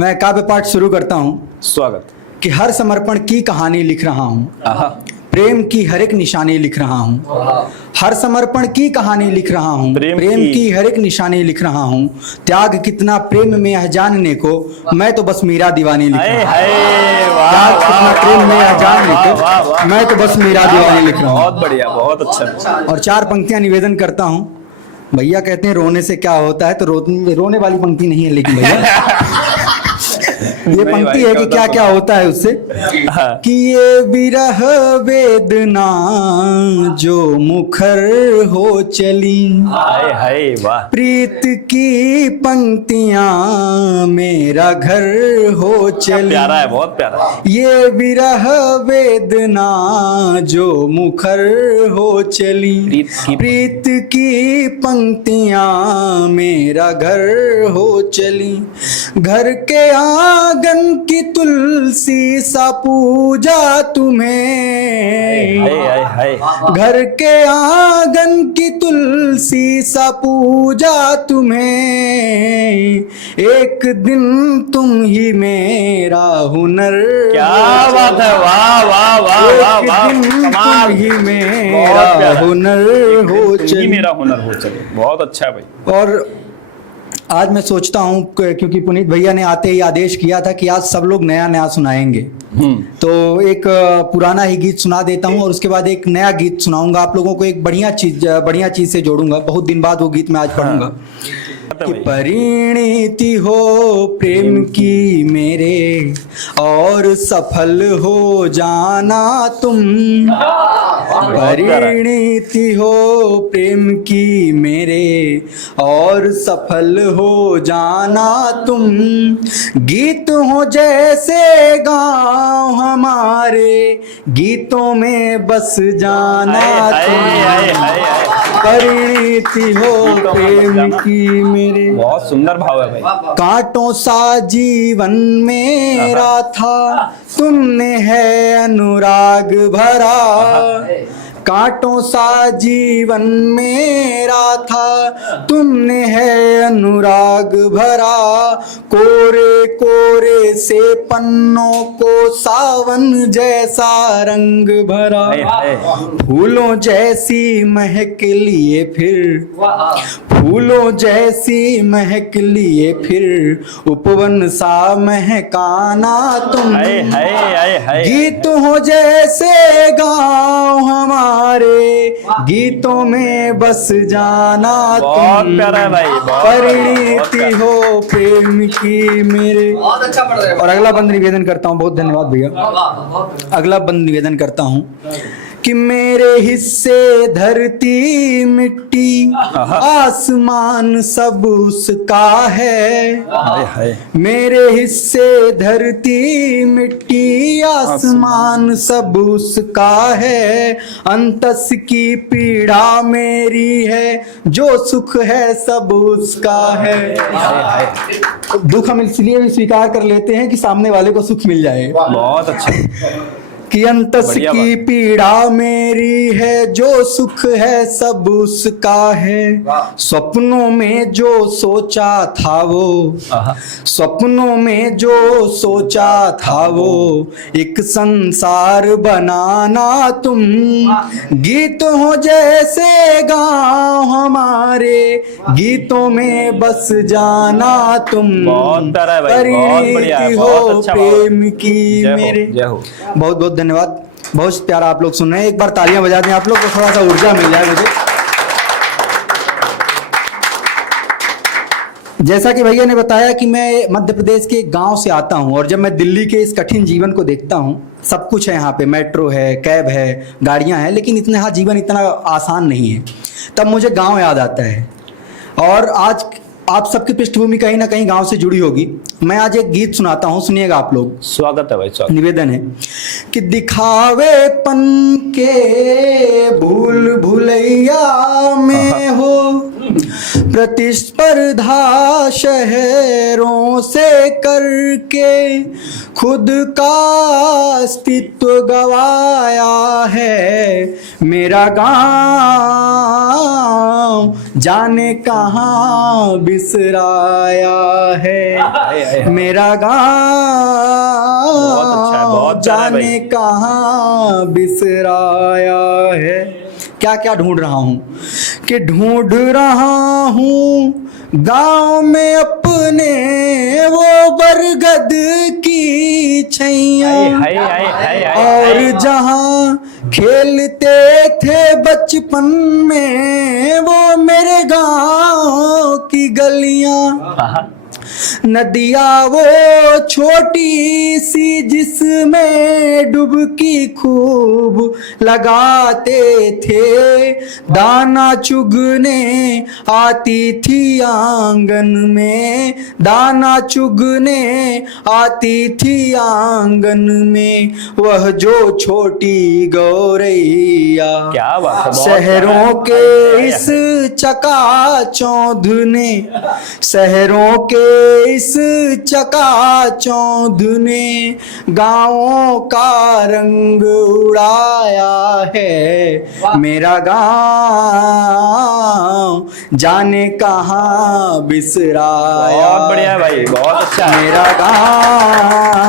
मैं काव्य पाठ शुरू करता हूँ स्वागत। कि हर समर्पण की कहानी लिख रहा हूँ, प्रेम की हर एक निशानी लिख रहा हूँ। हर समर्पण की कहानी लिख रहा हूँ, प्रेम की हर एक निशानी लिख रहा हूँ। त्याग कितना प्रेम में है जानने को, मैं तो बस मीरा दीवानी लिख रहा हूँ। त्याग कितना प्रेम में है जानने को, मैं तो बस मीरा दीवानी लिख रहा हूँ। बहुत बढ़िया, बहुत अच्छा। और चार पंक्तियां निवेदन करता हूँ। भैया कहते हैं रोने से क्या होता है, तो रोने वाली पंक्ति नहीं है, लेकिन भैया ये पंक्ति है कि क्या क्या होता है उससे, कि ये विरह वेदना जो मुखर हो चली, हाय हाय वाह। प्रीत की पंक्तियां मेरा घर हो चली। प्यारा है, बहुत प्यारा। ये विरह वेदना जो मुखर हो चली, प्रीत की पंक्तियां मेरा घर हो चली। घर के आंगन की तुलसी सा पूजा तुम्हें, हाय हाय। घर के आंगन की तुलसी सा पूजा तुम्हें, एक दिन तुम ही मेरा हुनर। क्या बात है, वाह वाह वाह वाह वाह, कमाल। ही मेरा हुनर हो चले, मेरा हुनर हो चले। बहुत अच्छा है भाई। और आज मैं सोचता हूँ क्योंकि पुनीत भैया ने आते ही आदेश किया था कि आज सब लोग नया नया सुनाएंगे, तो एक पुराना ही गीत सुना देता हूँ और उसके बाद एक नया गीत सुनाऊंगा आप लोगों को। एक बढ़िया चीज से जोड़ूंगा। बहुत दिन बाद वो गीत मैं आज पढ़ूंगा। कि परिणीति हो प्रेम की मेरे, और सफल हो जाना तुम। परिणीति हो प्रेम की मेरे, और सफल हो जाना तुम। गीत हो जैसे गाँव हमारे, गीतों में बस जाना तुम। परिणीति हो प्रेम की मेरे। बहुत सुंदर भाव है भाई। कांटों सा जीवन मेरा था, तुमने है अनुराग भरा। कांटों सा जीवन मेरा था, तुमने है अनुराग भरा। कोरे कोरे से पन्नों को सावन जैसा रंग भरा। फूलों जैसी महक लिए फिर, फूलों जैसी महक लिए फिर, उपवन सा महकाना तुम। गीत हो जैसे गाँव हमारे, गीतों में बस जाना तुम। परिणीति हो प्रेम की मेरे। और अगला बंद निवेदन करता हूँ। बहुत धन्यवाद भैया। अगला बंद निवेदन करता हूँ कि मेरे हिस्से धरती मिट्टी, आसमान सब उसका है। मेरे हिस्से धरती मिट्टी, आसमान सब उसका है। अंतस की पीड़ा मेरी है, जो सुख है सब उसका है। दुख हम इसलिए भी स्वीकार कर लेते हैं कि सामने वाले को सुख मिल जाए। बहुत अच्छा। कि अंतस की पीड़ा मेरी है, जो सुख है सब उसका है। सपनों में जो सोचा था वो, सपनों में जो सोचा था वो, एक संसार बनाना तुम। गीत हो जैसे गाँव हमारे, गीतों में बस जाना तुम। परिणीति हो प्रेम की मेरे। बहुत बहुत धन्यवाद। बहुत प्यारा आप लोग सुन रहे हैं। एक बार तालियां बजा दें आप लोग को, थोड़ा सा ऊर्जा मिल जाए मुझे। जैसा कि भैया ने बताया कि मैं मध्य प्रदेश के एक गांव से आता हूं, और जब मैं दिल्ली के इस कठिन जीवन को देखता हूं, सब कुछ है यहाँ पे, मेट्रो है, कैब है, गाड़ियां हैं, लेकिन इतना यहाँ जीवन इतना आसान नहीं है, तब मुझे गांव याद आता है। और आज आप सबकी पृष्ठभूमि कहीं ना कहीं गांव से जुड़ी होगी। मैं आज एक गीत सुनाता हूं, सुनिएगा आप लोग। स्वागत है भाई, स्वागत। निवेदन है कि दिखावेपन के भूल भुलैया में हो, प्रतिस्पर्धा शहरों से करके खुद का अस्तित्व गवाया है। मेरा गांव जाने कहाँ बिसराया है। मेरा गांव जाने कहाँ बिसराया है। क्या क्या ढूंढ रहा हूँ कि ढूंढ रहा हूँ गांव में अपने वो बरगद की छैया, और जहाँ खेलते थे बचपन में वो मेरे गांव की गलियां, नदिया वो छोटी सी जिसमें डुबकी खूब लगाते थे। दाना चुगने आती थी आंगन में, दाना चुगने आती थी आंगन में वह जो छोटी गौरैया। क्या बात है, शहरों के इस चकाचौंध ने, शहरों के इस चकाचौंध ने गाँवों का रंग उड़ाया है। मेरा गाँव जाने कहाँ बिसराया। बहुत बढ़िया भाई, बहुत अच्छा है। मेरा गाँव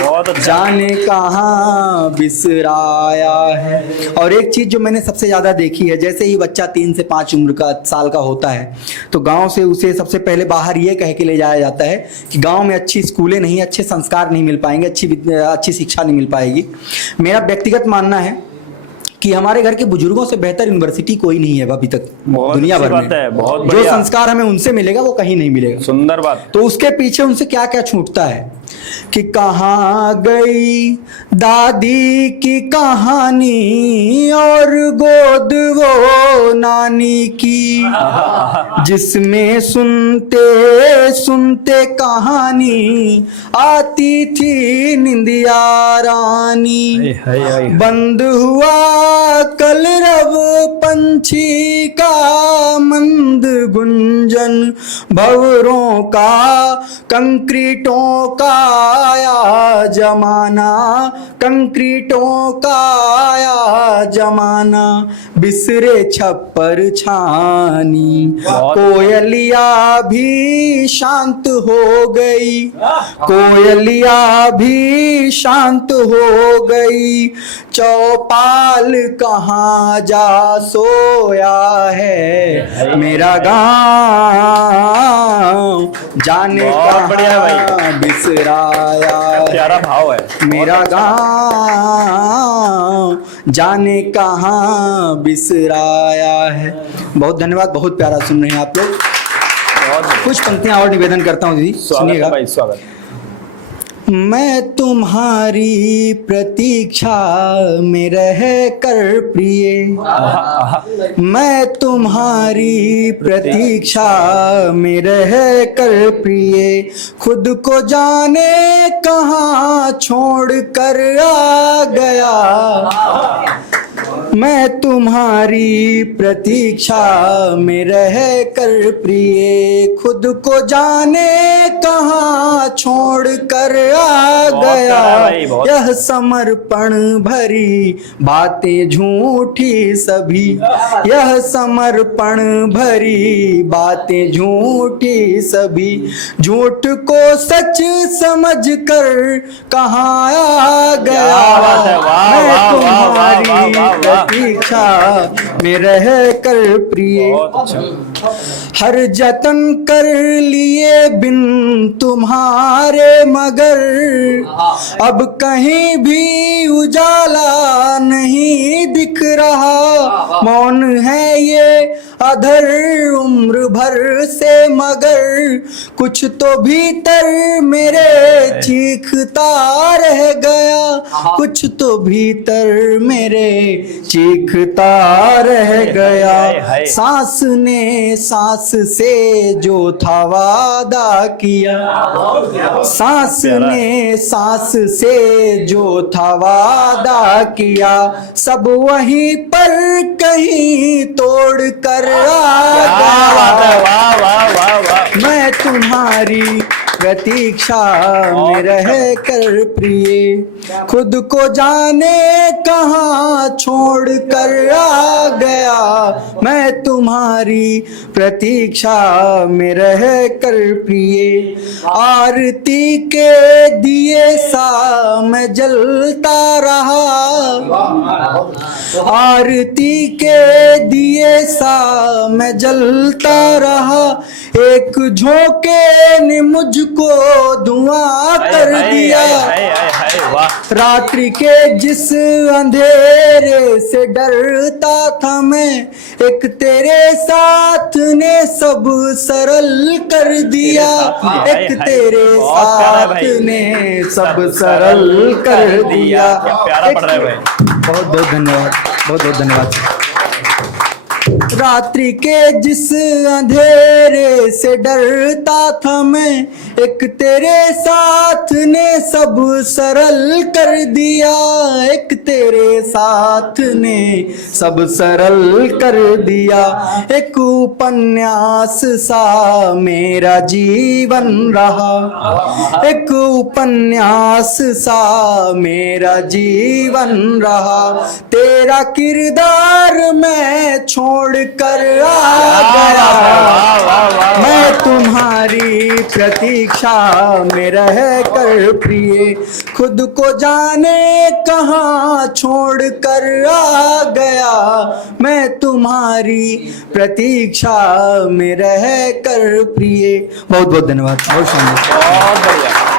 बहुत अच्छा। जाने कहाँ बिसराया है। और एक चीज जो मैंने सबसे ज्यादा देखी है, जैसे ही बच्चा 3 से 5 उम्र का साल का होता है तो गांव से उसे सबसे पहले बाहर ये कह के ले जाया जाता है कि गांव में अच्छी स्कूलें नहीं, अच्छे संस्कार नहीं मिल पाएंगे, अच्छी शिक्षा नहीं मिल पाएगी। मेरा व्यक्तिगत मानना है कि हमारे घर के बुजुर्गों से बेहतर यूनिवर्सिटी कोई नहीं है अभी तक दुनिया भर में। बहुत जो संस्कार हमें उनसे मिलेगा वो कहीं नहीं मिलेगा। सुंदर बात। तो उसके पीछे उनसे क्या क्या छूटता है कि कहाँ गई दादी की कहानी और गोद वो नानी की, जिसमें सुनते सुनते कहानी आती थी निंदिया रानी। बंद हुआ कलरव पंछी का मंद गुंजन, भंवरों का कंक्रीटों का आया जमाना, कंक्रीटों का आया जमाना। बिसरे छप्पर छानी, कोयलिया भी शांत हो गई, कोयलिया भी शांत हो गई। चौपाल कहाँ जा सोया है। मेरा गाँव जाने कहाँ बिसराया। प्यारा भाव है। मेरा गाँव जाने कहाँ बिसराया है। बहुत धन्यवाद, बहुत प्यारा सुन रहे हैं आप लोग। कुछ पंक्तियां और निवेदन करता हूँ दीदी, सुनिएगा। भाई स्वागत। मैं तुम्हारी प्रतीक्षा में रह कर प्रिय, मैं तुम्हारी प्रतीक्षा में रह कर प्रिय, खुद को जाने कहाँ छोड़ कर आ गया। मैं तुम्हारी प्रतीक्षा में रह कर प्रिय, खुद को जाने कहाँ छोड़ कर आ गया। यह समर्पण भरी बातें झूठी सभी, यह समर्पण भरी बातें झूठी सभी, झूठ को सच समझ कर कहाँ आ गया। मैं तुम्हारी प्रतीक्षा में रह कर प्रिय, हर जतन कर लिए बिन तुम्हारे, मगर अब कहीं भी उजाला नहीं दिख रहा। मौन है ये अधर उम्र भर से, मगर कुछ तो भीतर मेरे चीखता रह गया, कुछ तो भीतर मेरे चीखता रह गया। सांस ने सांस से जो था वादा किया, सांस ने सांस से जो था वादा किया, सब वहीं पर कहीं तोड़ कर क्या बात है, वाह वाह वाह वाह। मैं तुम्हारी प्रतीक्षा में रह कर प्रिय, खुद को जाने कहाँ छोड़ कर आ गया। मैं तुम्हारी प्रतीक्षा में रह कर प्रिय, आरती के दिए सा मैं जलता रहा। आरती के दिए सा मैं जलता रहा, एक झोंके ने मुझको धुआं कर दिया। रात्रि के जिस अंधेरे से डरता था मैं, एक तेरे साथ ने सब सरल कर दिया। एक तेरे साथ ने सब सरल कर दिया। प्यारा पढ़ रहा है भाई। बहुत बहुत धन्यवाद, बहुत बहुत धन्यवाद। रात्रि के जिस अंधेरे से डरता था मैं, एक तेरे साथ ने सब सरल कर दिया। एक तेरे साथ ने सब सरल कर दिया। एक उपन्यास सा मेरा जीवन रहा, एक उपन्यास सा मेरा जीवन रहा। तेरा किरदार मैं छोड़ कर आ गया। मैं तुम्हारी प्रतीक्षा में रह कर प्रिय, खुद को जाने कहाँ छोड़ कर आ गया। मैं तुम्हारी प्रतीक्षा में रह कर प्रिय। बहुत बहुत धन्यवाद, बहुत सुंदर, बहुत बढ़िया।